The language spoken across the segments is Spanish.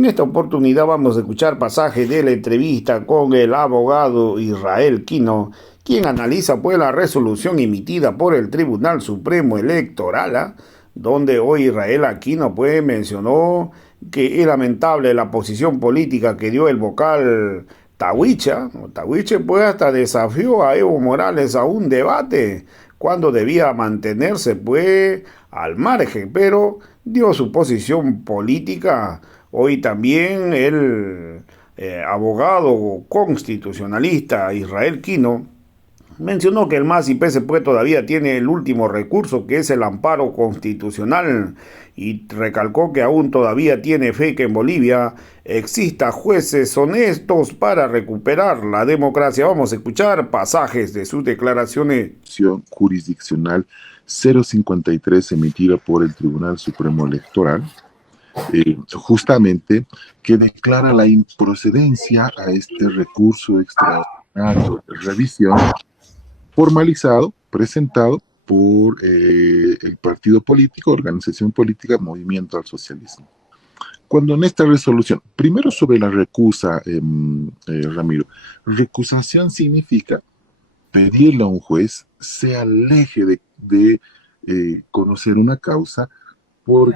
En esta oportunidad vamos a escuchar pasaje de la entrevista con el abogado Israel Quino, quien analiza pues la resolución emitida por el Tribunal Supremo Electoral, donde hoy Israel Aquino pues mencionó que es lamentable la posición política que dio el vocal Tawicha. Tawiche pues hasta desafió a Evo Morales a un debate cuando debía mantenerse pues al margen, pero dio su posición política. Hoy también el abogado constitucionalista Israel Quino mencionó que el MAS y PSP todavía tiene el último recurso, que es el amparo constitucional, y recalcó que aún todavía tiene fe que en Bolivia exista jueces honestos para recuperar la democracia. Vamos a escuchar pasajes de sus declaraciones. Jurisdiccional 053 emitida por el Tribunal Supremo Electoral, justamente que declara la improcedencia a este recurso extraordinario de revisión formalizado, presentado por el partido político, organización política, Movimiento al Socialismo. Cuando en esta resolución, primero sobre la recusa, Ramiro, recusación significa pedirle a un juez se aleje de conocer una causa porque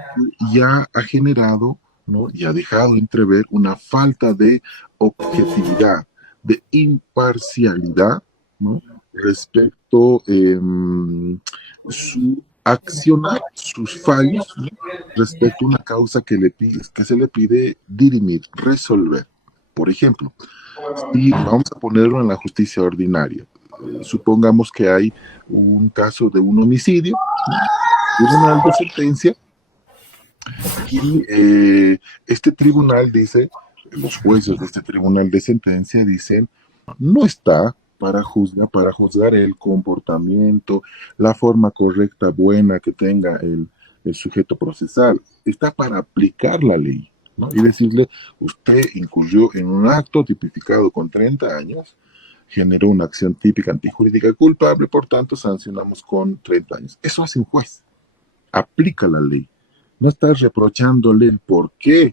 ya ha generado, ¿no? Y ha dejado entrever una falta de objetividad, de imparcialidad, ¿no? Respecto su accionar, sus fallos, ¿no? Respecto a una causa que se le pide dirimir, resolver. Por ejemplo, si vamos a ponerlo en la justicia ordinaria, supongamos que hay un caso de un homicidio, ¿no? Tribunal de sentencia, y este tribunal dice, los jueces de este tribunal de sentencia dicen, no está para juzgar el comportamiento, la forma correcta, buena que tenga el sujeto procesal, está para aplicar la ley, ¿no? Y decirle, usted incurrió en un acto tipificado con 30 años, generó una acción típica antijurídica culpable, por tanto sancionamos con 30 años. Eso hace un juez, aplica la ley. No estás reprochándole el por qué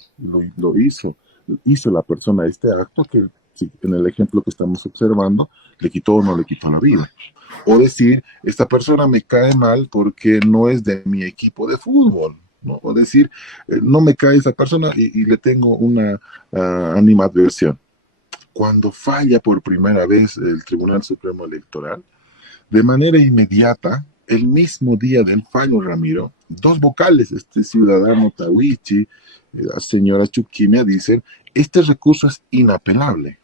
hizo la persona este acto, que si, en el ejemplo que estamos observando, le quitó o no le quitó la vida. O decir, esta persona me cae mal porque no es de mi equipo de fútbol, ¿no? O decir, no me cae esa persona y le tengo una animadversión. Cuando falla por primera vez el Tribunal Supremo Electoral, de manera inmediata, el mismo día del fallo, Ramiro, dos vocales, este ciudadano Tawichi, la señora Chuquimia, dicen, este recurso es inapelable.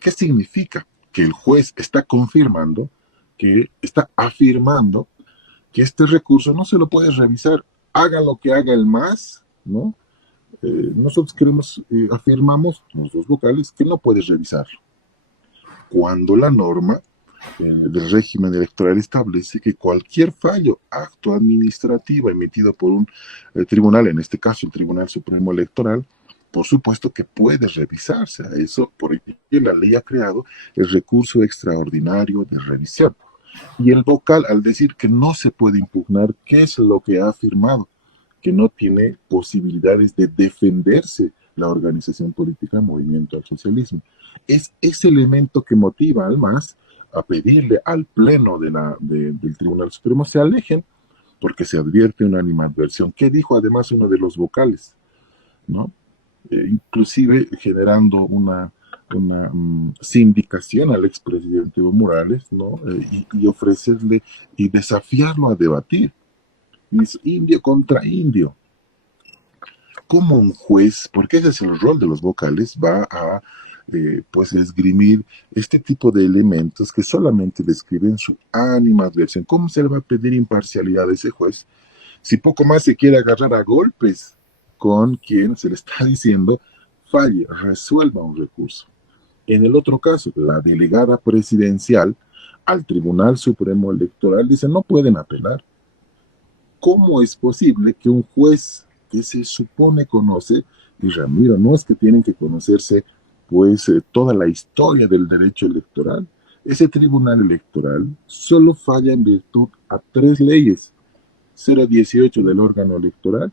¿Qué significa? Que el juez está confirmando, que está afirmando que este recurso no se lo puede revisar, haga lo que haga el MAS, ¿no? Nosotros afirmamos, los dos vocales, que no puedes revisarlo. Cuando la norma del régimen electoral establece que cualquier fallo, acto administrativo emitido por un tribunal, en este caso el Tribunal Supremo Electoral, por supuesto que puede revisarse. A eso, por ello, la ley ha creado el recurso extraordinario de revisión. Y el vocal, al decir que no se puede impugnar, ¿qué es lo que ha afirmado? Que no tiene posibilidades de defenderse la organización política Movimiento al Socialismo. Es ese elemento que motiva al MAS a pedirle al Pleno del Tribunal Supremo se alejen, porque se advierte una animadversión. ¿Qué dijo además uno de los vocales? ¿No? Inclusive generando una sindicación al expresidente Evo Morales, ¿no? Y ofrecerle y desafiarlo a debatir. Es indio contra indio. Como un juez, porque ese es el rol de los vocales, va a pues esgrimir este tipo de elementos que solamente describen su animadversión. ¿Cómo se le va a pedir imparcialidad a ese juez si poco más se quiere agarrar a golpes con quien se le está diciendo falle, resuelva un recurso? En el otro caso, la delegada presidencial al Tribunal Supremo Electoral dice no pueden apelar. ¿Cómo es posible que un juez que se supone conoce, y Ramiro, no es que tienen que conocerse pues toda la historia del derecho electoral, ese tribunal electoral solo falla en virtud a tres leyes: 018 del órgano electoral,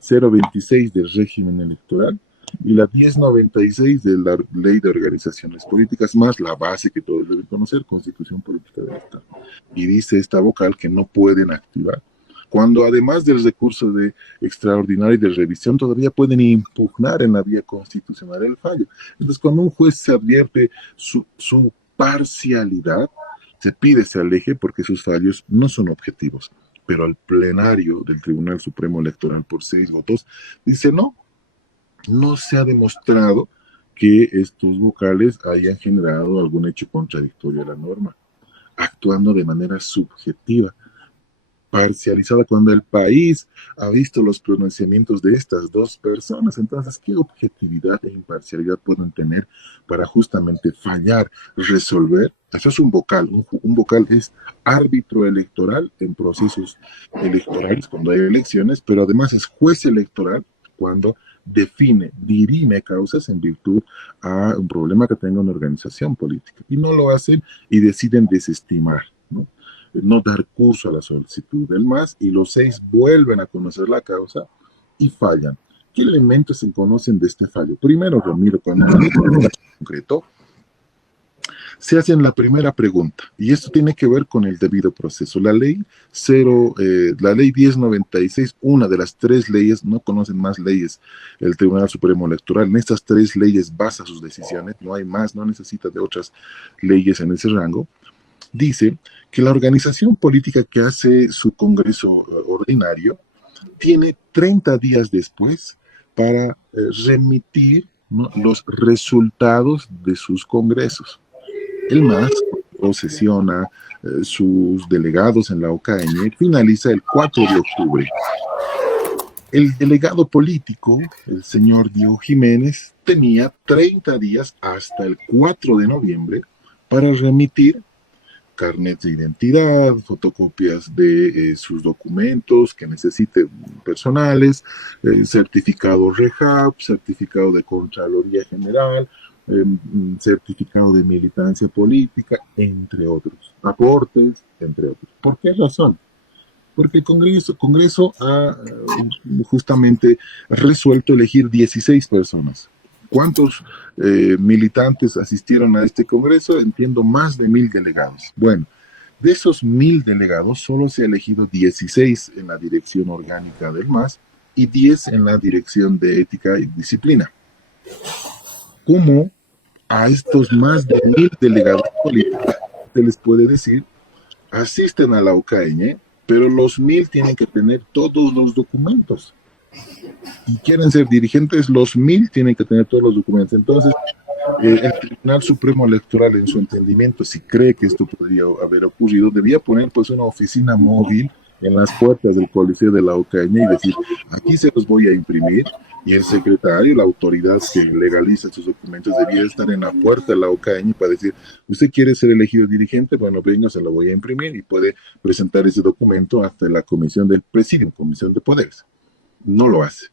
026 del régimen electoral y la 1096 de la Ley de Organizaciones Políticas, más la base que todos deben conocer, Constitución Política del Estado. Y dice esta vocal que no pueden activar, cuando además del recurso de extraordinario y de revisión todavía pueden impugnar en la vía constitucional el fallo. Entonces, cuando un juez se advierte su parcialidad, se pide se aleje porque sus fallos no son objetivos. Pero el plenario del Tribunal Supremo Electoral por 6 votos dice no se ha demostrado que estos vocales hayan generado algún hecho contradictorio a la norma, actuando de manera subjetiva, parcializada, cuando el país ha visto los pronunciamientos de estas dos personas. Entonces, ¿qué objetividad e imparcialidad pueden tener para justamente fallar, resolver? Eso es un vocal. Un vocal es árbitro electoral en procesos electorales cuando hay elecciones, pero además es juez electoral cuando define, dirime causas en virtud a un problema que tenga una organización política. Y no lo hacen y deciden desestimar, no dar curso a la solicitud del MAS, y los 6 vuelven a conocer la causa y fallan. ¿Qué elementos se conocen de este fallo? Primero, Ramiro, cuando en concreto se hacen la primera pregunta, y esto tiene que ver con el debido proceso. La ley 1096, una de las 3 leyes, no conocen más leyes el Tribunal Supremo Electoral, en estas 3 leyes basa sus decisiones, no hay más, no necesita de otras leyes en ese rango. Dice que la organización política que hace su congreso ordinario tiene 30 días después para remitir, ¿no?, los resultados de sus congresos. El MAS posesiona sus delegados en la OCAN, finaliza el 4 de octubre. El delegado político, el señor Diego Jiménez, tenía 30 días hasta el 4 de noviembre para remitir carnet de identidad, fotocopias de sus documentos que necesite personales, certificado REHAB, certificado de Contraloría General, certificado de militancia política, entre otros, aportes, entre otros. ¿Por qué razón? Porque el Congreso ha justamente resuelto elegir 16 personas. ¿Cuántos militantes asistieron a este Congreso? Entiendo, más de 1000 delegados. Bueno, de esos 1000 delegados solo se ha elegido 16 en la dirección orgánica del MAS y 10 en la dirección de ética y disciplina. ¿Cómo a estos más de 1000 delegados políticos se les puede decir asisten a la OCAN, pero los 1000 tienen que tener todos los documentos? Y quieren ser dirigentes, los 1000 tienen que tener todos los documentos. Entonces, el Tribunal Supremo Electoral, en su entendimiento, si cree que esto podría haber ocurrido, debía poner pues una oficina móvil en las puertas del Coliseo de la OCAN y decir, aquí se los voy a imprimir, y el secretario, la autoridad que legaliza estos documentos, debía estar en la puerta de la OCAN para decir, usted quiere ser elegido dirigente, bueno, venga, se lo voy a imprimir, y puede presentar ese documento hasta la comisión del presidium, comisión de poderes. No lo hace.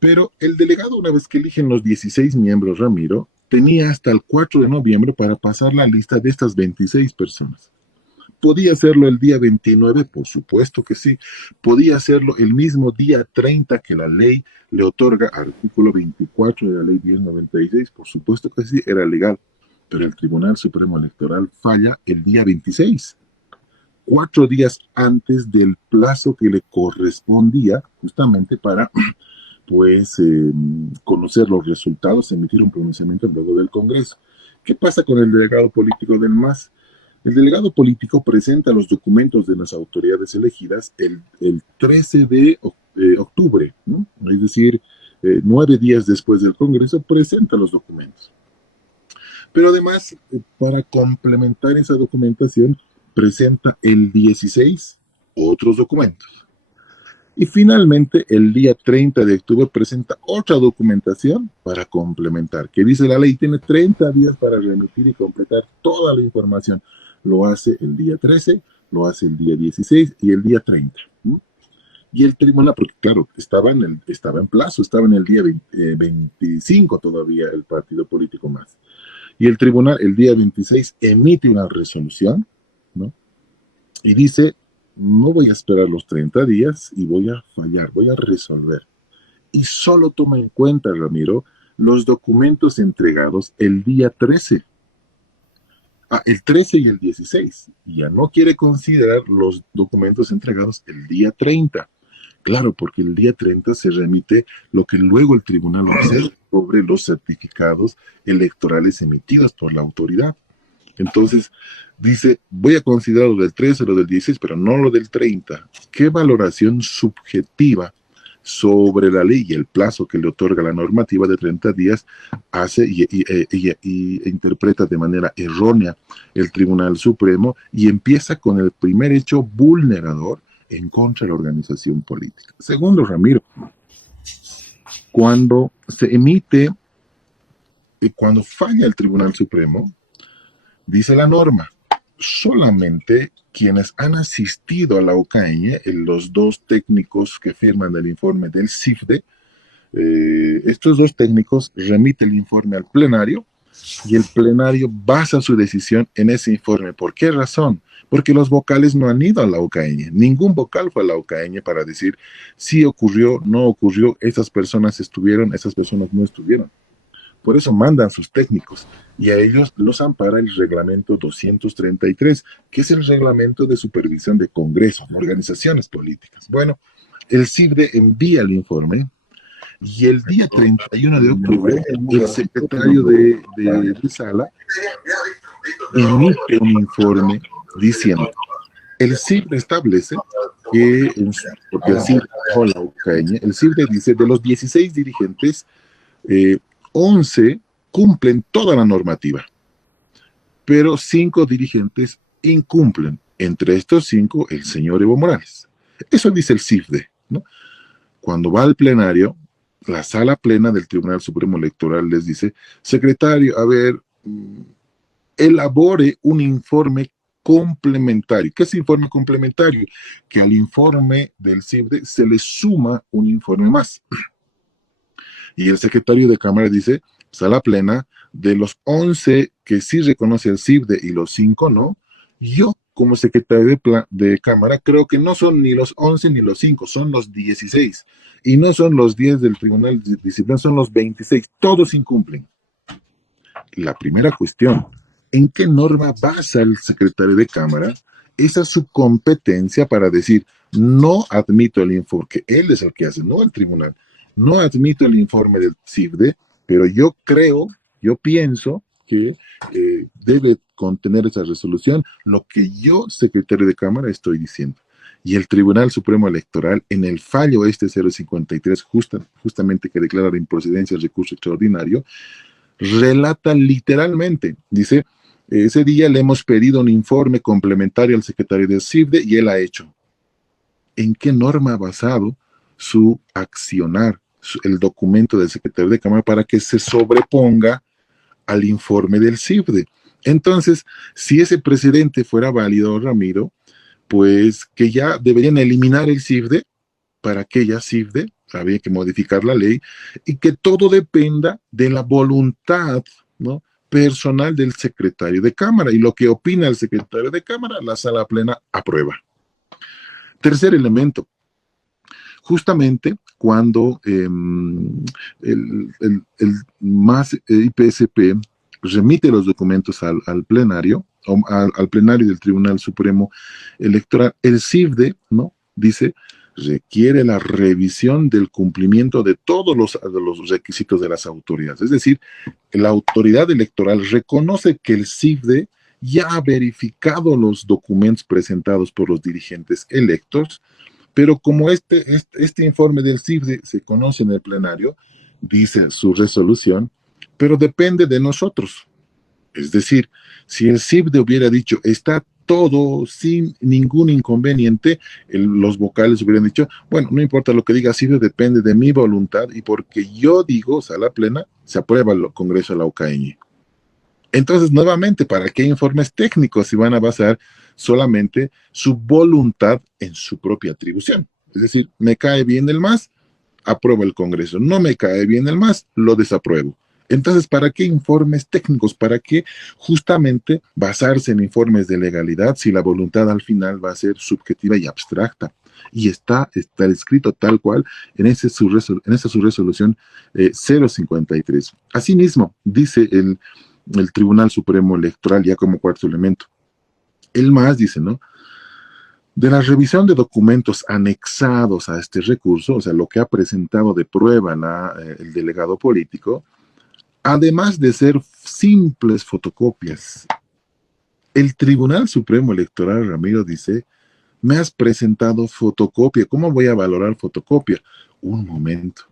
Pero el delegado, una vez que eligen los 16 miembros, Ramiro, tenía hasta el 4 de noviembre para pasar la lista de estas 26 personas. ¿Podía hacerlo el día 29? Por supuesto que sí. ¿Podía hacerlo el mismo día 30 que la ley le otorga, artículo 24 de la ley 1096? Por supuesto que sí, era legal. Pero el Tribunal Supremo Electoral falla el día 26. 4 días antes del plazo que le correspondía justamente para conocer los resultados, emitir un pronunciamiento luego del Congreso. ¿Qué pasa con el delegado político del MAS? El delegado político presenta los documentos de las autoridades elegidas el 13 de octubre, ¿no? Es decir, 9 días después del Congreso, presenta los documentos. Pero además, para complementar esa documentación, presenta el 16 otros documentos. Y finalmente, el día 30 de octubre presenta otra documentación para complementar, que dice la ley, tiene 30 días para remitir y completar toda la información. Lo hace el día 13, lo hace el día 16 y el día 30. Y el tribunal, porque claro, estaba en plazo, estaba en el día 25 todavía el partido político MAS. Y el tribunal, el día 26, emite una resolución, ¿no? Y dice, no voy a esperar los 30 días y voy a fallar, voy a resolver. Y solo toma en cuenta, Ramiro, los documentos entregados el día 13. El 13 y el 16. Ya no quiere considerar los documentos entregados el día 30. Claro, porque el día 30 se remite lo que luego el tribunal observa sobre los certificados electorales emitidos por la autoridad. Entonces, dice, voy a considerar lo del 13, lo del 16, pero no lo del 30. ¿Qué valoración subjetiva sobre la ley y el plazo que le otorga la normativa de 30 días hace y interpreta de manera errónea el Tribunal Supremo y empieza con el primer hecho vulnerador en contra de la organización política? Segundo, Ramiro, cuando se emite y cuando falla el Tribunal Supremo, dice la norma, solamente quienes han asistido a la OCAIE, los dos técnicos que firman el informe del CIFDE, estos dos técnicos remiten el informe al plenario y el plenario basa su decisión en ese informe. ¿Por qué razón? Porque los vocales no han ido a la OCAIE. Ningún vocal fue a la OCAIE para decir si ocurrió, no ocurrió, esas personas estuvieron, esas personas no estuvieron. Por eso mandan sus técnicos y a ellos los ampara el reglamento 233, que es el reglamento de supervisión de congresos, organizaciones políticas. Bueno, el CIFDE envía el informe y el día 31 de octubre el secretario de sala emite un informe diciendo, el CIFDE establece que, porque el CIFDE dice, de los 16 dirigentes, 11 cumplen toda la normativa, pero 5 dirigentes incumplen. Entre estos 5, el señor Evo Morales. Eso dice el CIFDE, ¿no? Cuando va al plenario, la sala plena del Tribunal Supremo Electoral les dice, secretario, a ver, elabore un informe complementario. ¿Qué es informe complementario? Que al informe del CIFDE se le suma un informe más. Y el secretario de Cámara dice, sala plena, de los 11 que sí reconoce el CIFDE y los 5 no, yo como secretario de Cámara creo que no son ni los 11 ni los 5, son los 16. Y no son los 10 del Tribunal de Disciplina, son los 26. Todos incumplen. La primera cuestión, ¿en qué norma basa el secretario de Cámara esa su competencia para decir, no admito el informe, que él es el que hace, no el tribunal? No admito el informe del CIFDE, pero yo pienso que debe contener esa resolución lo que yo, secretario de Cámara, estoy diciendo. Y el Tribunal Supremo Electoral, en el fallo 053, justamente que declara la improcedencia del recurso extraordinario, relata literalmente, dice, ese día le hemos pedido un informe complementario al secretario del CIFDE y él ha hecho. ¿En qué norma ha basado su accionar, el documento del secretario de Cámara para que se sobreponga al informe del CIFDE? Entonces, si ese precedente fuera válido, Ramiro, pues que ya deberían eliminar el CIFDE para aquella CIFDE, había que modificar la ley, y que todo dependa de la voluntad, ¿no?, personal del secretario de Cámara, y lo que opina el secretario de Cámara, la sala plena aprueba. Tercer elemento, justamente cuando el IPSP remite los documentos al plenario, al plenario del Tribunal Supremo Electoral, el CIFDE, ¿no?, dice, requiere la revisión del cumplimiento de todos los requisitos de las autoridades. Es decir, la autoridad electoral reconoce que el CIFDE ya ha verificado los documentos presentados por los dirigentes electos, pero como este informe del CIFDE se conoce en el plenario, dice su resolución, pero depende de nosotros. Es decir, si el CIFDE hubiera dicho, está todo sin ningún inconveniente, los vocales hubieran dicho, bueno, no importa lo que diga CIFDE, depende de mi voluntad, y porque yo digo, sala plena, se aprueba el Congreso de la OCAIE. Entonces, nuevamente, ¿para qué informes técnicos si van a basar solamente su voluntad en su propia atribución? Es decir, me cae bien el MAS, apruebo el Congreso. No me cae bien el MAS, lo desapruebo. Entonces, ¿para qué informes técnicos? ¿Para qué justamente basarse en informes de legalidad si la voluntad al final va a ser subjetiva y abstracta? y está escrito tal cual en, en esa su resolución 053. Asimismo, dice el Tribunal Supremo Electoral, ya como cuarto elemento, el MAS dice, ¿no? De la revisión de documentos anexados a este recurso, o sea, lo que ha presentado de prueba el delegado político, además de ser simples fotocopias, el Tribunal Supremo Electoral, Ramiro, dice, me has presentado fotocopia. ¿Cómo voy a valorar fotocopia? Un momento.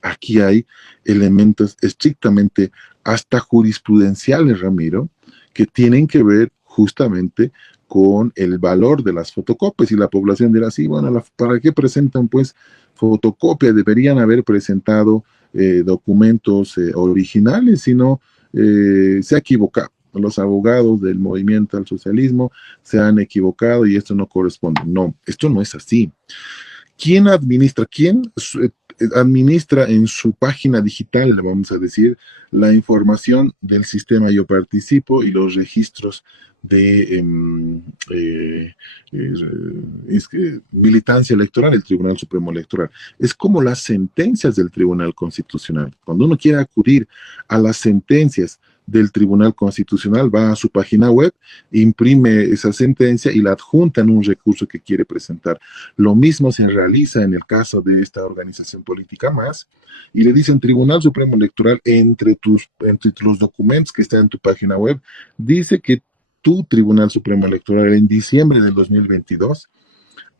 Aquí hay elementos estrictamente hasta jurisprudenciales, Ramiro, que tienen que ver justamente con el valor de las fotocopias, y la población dirá, sí, bueno, ¿para qué presentan pues fotocopia? Deberían haber presentado documentos originales, sino se ha equivocado. Los abogados del movimiento al socialismo se han equivocado y esto no corresponde. No, esto no es así. ¿Quién administra? Administra en su página digital, le vamos a decir, la información del sistema Yo Participo y los registros de militancia electoral, el Tribunal Supremo Electoral? Es como las sentencias del Tribunal Constitucional. Cuando uno quiere acudir a las sentencias del Tribunal Constitucional, va a su página web, imprime esa sentencia y la adjunta en un recurso que quiere presentar. Lo mismo se realiza en el caso de esta organización política MAS, y le dicen Tribunal Supremo Electoral, entre los documentos que están en tu página web, dice que tu Tribunal Supremo Electoral en diciembre del 2022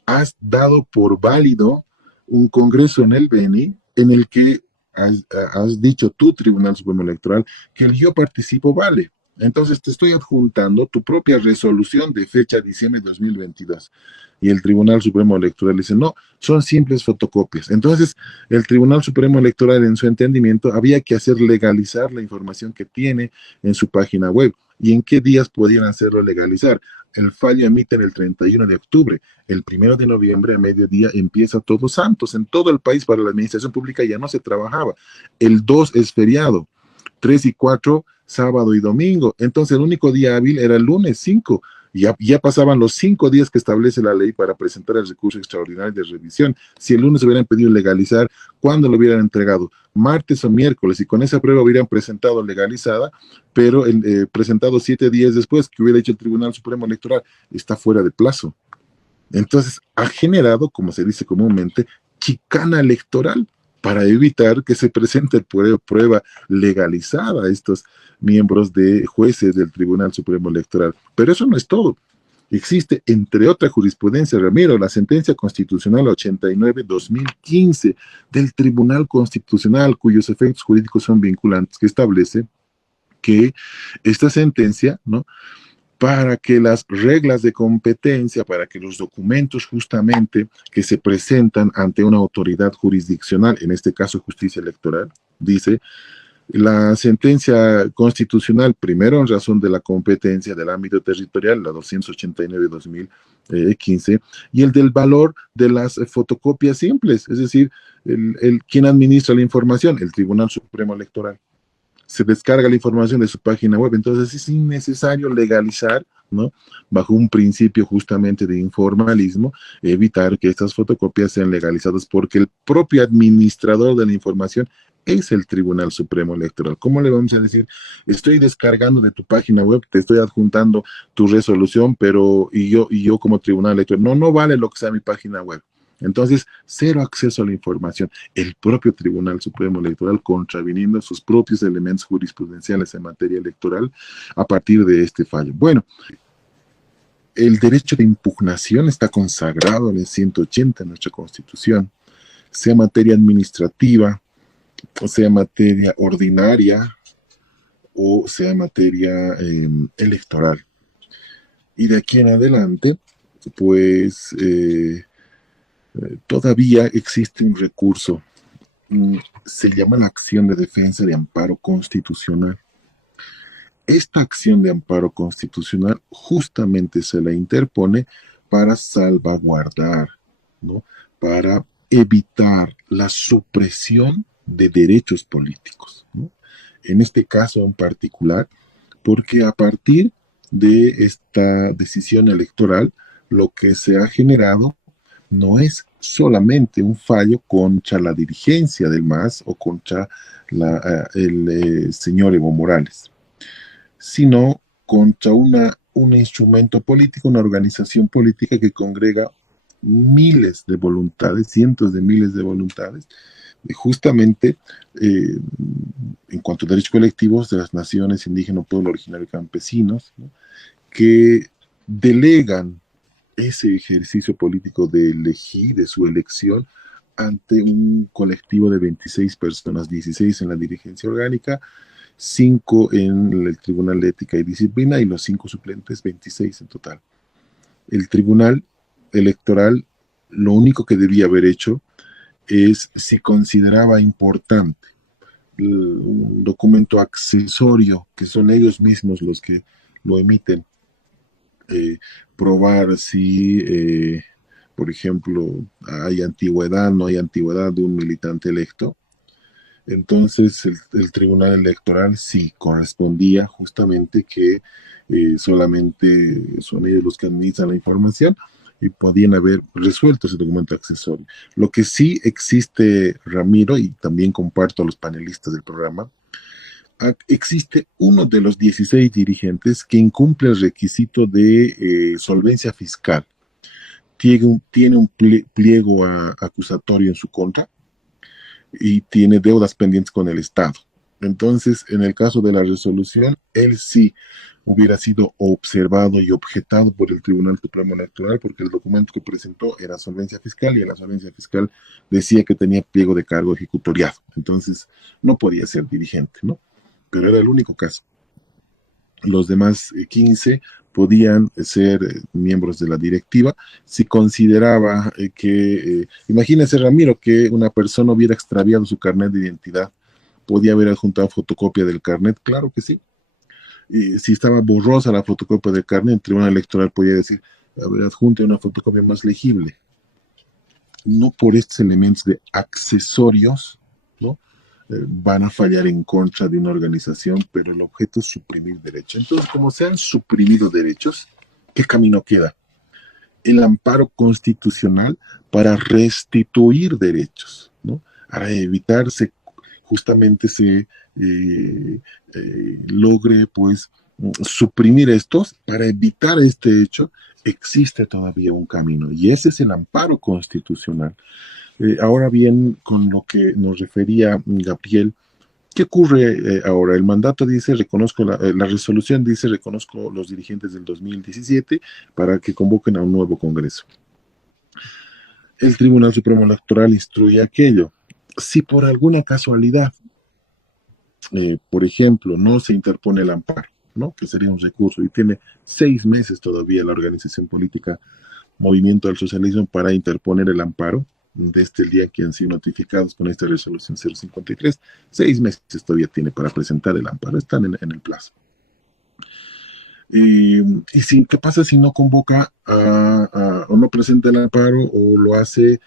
has dado por válido un congreso en el Beni en el que has dicho tu Tribunal Supremo Electoral que el Yo Participo vale. Entonces te estoy adjuntando tu propia resolución de fecha diciembre de 2022. Y el Tribunal Supremo Electoral dice, no, son simples fotocopias. Entonces el Tribunal Supremo Electoral, en su entendimiento, había que hacer legalizar la información que tiene en su página web. ¿Y en qué días podían hacerlo legalizar? El fallo emite el 31 de octubre. El 1 de noviembre a mediodía empieza Todos Santos. En todo el país para la administración pública ya no se trabajaba. El 2 es feriado. 3 y 4, sábado y domingo. Entonces el único día hábil era el lunes 5. Ya pasaban los 5 días que establece la ley para presentar el recurso extraordinario de revisión. Si el lunes hubieran pedido legalizar, ¿cuándo lo hubieran entregado? Martes o miércoles, y con esa prueba hubieran presentado legalizada, pero presentado 7 días después, que hubiera hecho el Tribunal Supremo Electoral, está fuera de plazo. Entonces ha generado, como se dice comúnmente, chicana electoral para evitar que se presente prueba legalizada a estos miembros de jueces del Tribunal Supremo Electoral. Pero eso no es todo. Existe, entre otras jurisprudencia, Ramiro, la sentencia constitucional 89-2015 del Tribunal Constitucional, cuyos efectos jurídicos son vinculantes, que establece que esta sentencia, ¿no?, para que las reglas de competencia, para que los documentos justamente que se presentan ante una autoridad jurisdiccional, en este caso justicia electoral, dice, la sentencia constitucional, primero en razón de la competencia del ámbito territorial, la 289-2015, y el del valor de las fotocopias simples, es decir, quien administra la información, el Tribunal Supremo Electoral. Se descarga la información de su página web, entonces es innecesario legalizar, ¿no?, bajo un principio justamente de informalismo, evitar que estas fotocopias sean legalizadas, porque el propio administrador de la información es el Tribunal Supremo Electoral. ¿Cómo le vamos a decir? Estoy descargando de tu página web, te estoy adjuntando tu resolución, pero y yo como Tribunal Electoral, no vale lo que sea mi página web. Entonces, cero acceso a la información. El propio Tribunal Supremo Electoral contraviniendo sus propios elementos jurisprudenciales en materia electoral a partir de este fallo. Bueno, el derecho de impugnación está consagrado en el 180 de nuestra Constitución, sea materia administrativa, o sea materia ordinaria, o sea materia electoral. Y de aquí en adelante, pues todavía existe un recurso, se llama la acción de defensa de amparo constitucional. Esta acción de amparo constitucional justamente se la interpone para salvaguardar, ¿no?, para evitar la supresión de derechos políticos, ¿no?, en este caso en particular, porque a partir de esta decisión electoral, lo que se ha generado no es solamente un fallo contra la dirigencia del MAS o contra el señor Evo Morales, sino contra un instrumento político, una organización política que congrega miles de voluntades, cientos de miles de voluntades, justamente eh, en cuanto a derechos colectivos de las naciones indígenas, pueblo originario y campesinos, ¿no? Que delegan ese ejercicio político de elegir, de su elección, ante un colectivo de 26 personas, 16 en la dirigencia orgánica, 5 en el Tribunal de Ética y Disciplina y los 5 suplentes, 26 en total. El Tribunal Electoral lo único que debía haber hecho es, si consideraba importante un documento accesorio, que son ellos mismos los que lo emiten, probar si, por ejemplo, hay antigüedad, no hay antigüedad de un militante electo. Entonces el Tribunal Electoral sí correspondía justamente que solamente son ellos los que administran la información y podían haber resuelto ese documento accesorio. Lo que sí existe, Ramiro, y también comparto a los panelistas del programa, existe uno de los 16 dirigentes que incumple el requisito de solvencia fiscal. Tiene un pliego acusatorio en su contra y tiene deudas pendientes con el Estado. Entonces, en el caso de la resolución, él sí hubiera sido observado y objetado por el Tribunal Supremo Electoral porque el documento que presentó era solvencia fiscal y en la solvencia fiscal decía que tenía pliego de cargo ejecutoriado. Entonces, no podía ser dirigente, ¿no? Pero era el único caso. Los demás 15 podían ser miembros de la directiva si consideraba imagínese, Ramiro, que una persona hubiera extraviado su carnet de identidad, podía haber adjuntado fotocopia del carnet, claro que sí. Y si estaba borrosa la fotocopia del carnet, el Tribunal Electoral podía decir, a ver, adjunte una fotocopia más legible. No por estos elementos de accesorios, ¿no? Van a fallar en contra de una organización, pero el objeto es suprimir derechos. Entonces, como se han suprimido derechos, ¿qué camino queda? El amparo constitucional para restituir derechos, ¿no? Para evitarse, justamente se logre, pues, suprimir estos, para evitar este hecho, existe todavía un camino, y ese es el amparo constitucional. Ahora bien, con lo que nos refería Gabriel, ¿qué ocurre ahora? El mandato dice, reconozco, la resolución dice, reconozco los dirigentes del 2017 para que convoquen a un nuevo Congreso. El Tribunal Supremo Electoral instruye aquello. Si por alguna casualidad, por ejemplo, no se interpone el amparo, ¿no? Que sería un recurso, y tiene 6 meses todavía la organización política Movimiento al Socialismo para interponer el amparo, desde el día que han sido notificados con esta resolución 053, 6 meses todavía tiene para presentar el amparo, están en el plazo. Y si, ¿qué pasa si no convoca o no presenta el amparo o lo hace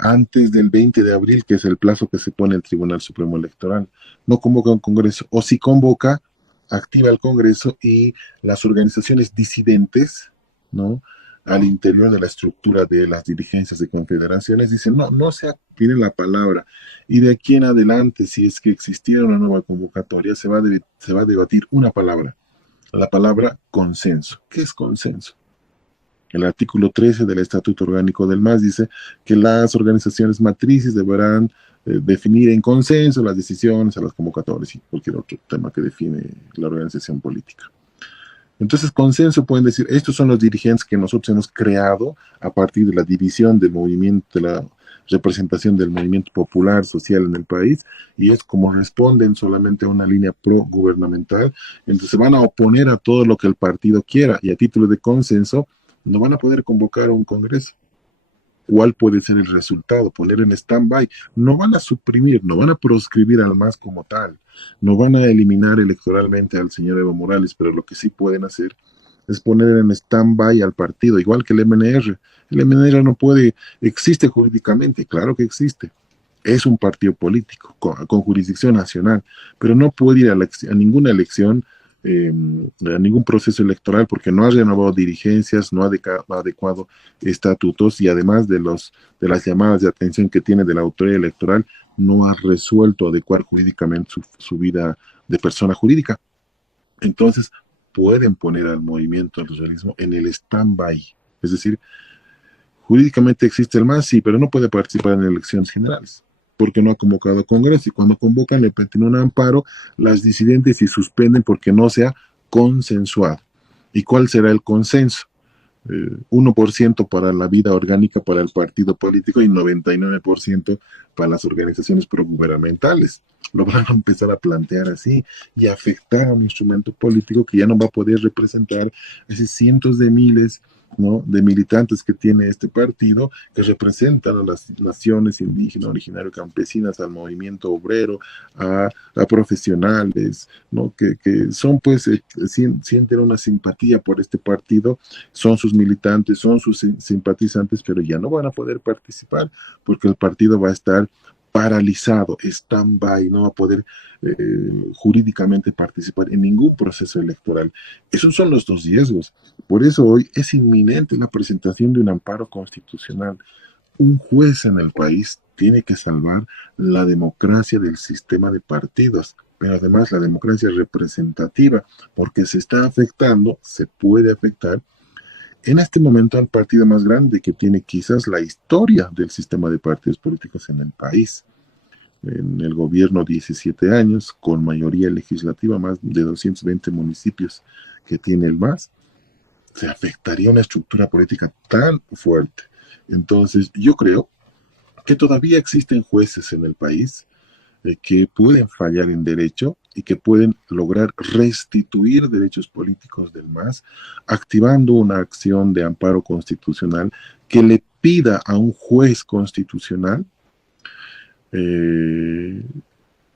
antes del 20 de abril, que es el plazo que se pone el Tribunal Supremo Electoral? No convoca un Congreso, o si convoca, activa el Congreso y las organizaciones disidentes, ¿no?, al interior de la estructura de las dirigencias de confederaciones, dicen, no se tiene la palabra. Y de aquí en adelante, si es que existiera una nueva convocatoria, se va a debatir una palabra, la palabra consenso. ¿Qué es consenso? El artículo 13 del Estatuto Orgánico del MAS dice que las organizaciones matrices deberán definir en consenso las decisiones a las convocatorias y cualquier otro tema que define la organización política. Entonces, consenso pueden decir, estos son los dirigentes que nosotros hemos creado a partir de la división del movimiento, de la representación del movimiento popular social en el país, y es como responden solamente a una línea pro-gubernamental, entonces se van a oponer a todo lo que el partido quiera, y a título de consenso no van a poder convocar a un congreso. ¿Cuál puede ser el resultado? Poner en stand-by. No van a suprimir, no van a proscribir al MAS como tal, no van a eliminar electoralmente al señor Evo Morales, pero lo que sí pueden hacer es poner en stand-by al partido, igual que el MNR. El MNR no puede, existe jurídicamente, claro que existe. Es un partido político con jurisdicción nacional, pero no puede ir a ninguna elección a ningún proceso electoral porque no ha renovado dirigencias, no ha adecuado estatutos y además de las llamadas de atención que tiene de la autoridad electoral, no ha resuelto adecuar jurídicamente su vida de persona jurídica. Entonces, pueden poner al movimiento al socialismo en el stand-by. Es decir, jurídicamente existe el MAS, sí, pero no puede participar en elecciones generales porque no ha convocado a Congreso y cuando convocan le piden un amparo, las disidentes y suspenden porque no se ha consensuado. ¿Y cuál será el consenso? 1% para la vida orgánica para el partido político y 99% para las organizaciones progubernamentales. Lo van a empezar a plantear así y afectar a un instrumento político que ya no va a poder representar a esos cientos de miles, ¿no?, de militantes que tiene este partido, que representan a las naciones indígenas, originarias, campesinas, al movimiento obrero, a profesionales, ¿no?, que son pues, sienten una simpatía por este partido, son sus militantes, son sus simpatizantes, pero ya no van a poder participar porque el partido va a estar paralizado, stand-by, no va a poder jurídicamente participar en ningún proceso electoral. Esos son los dos riesgos. Por eso hoy es inminente la presentación de un amparo constitucional. Un juez en el país tiene que salvar la democracia del sistema de partidos, pero además la democracia representativa, porque se está afectando, se puede afectar en este momento al partido más grande que tiene quizás la historia del sistema de partidos políticos en el país. En el gobierno 17 años, con mayoría legislativa, más de 220 municipios que tiene el MAS, se afectaría una estructura política tan fuerte. Entonces, yo creo que todavía existen jueces en el país que pueden fallar en derecho y que pueden lograr restituir derechos políticos del MAS, activando una acción de amparo constitucional que le pida a un juez constitucional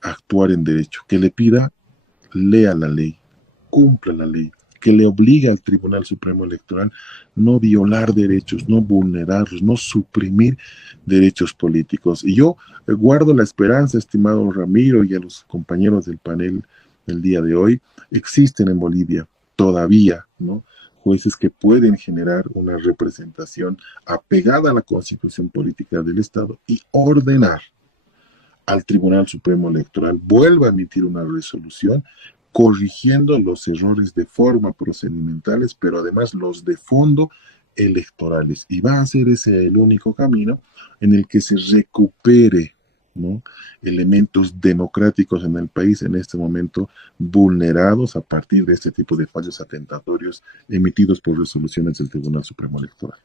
actuar en derecho, que le pida, lea la ley, cumpla la ley, que le obligue al Tribunal Supremo Electoral no violar derechos, no vulnerarlos, no suprimir derechos políticos. Y yo guardo la esperanza, estimado Ramiro, y a los compañeros del panel del día de hoy, existen en Bolivia todavía, ¿no?, jueces que pueden generar una representación apegada a la constitución política del Estado y ordenar al Tribunal Supremo Electoral vuelva a emitir una resolución corrigiendo los errores de forma procedimentales, pero además los de fondo electorales. Y va a ser ese el único camino en el que se recupere, ¿no?, elementos democráticos en el país en este momento vulnerados a partir de este tipo de fallos atentatorios emitidos por resoluciones del Tribunal Supremo Electoral.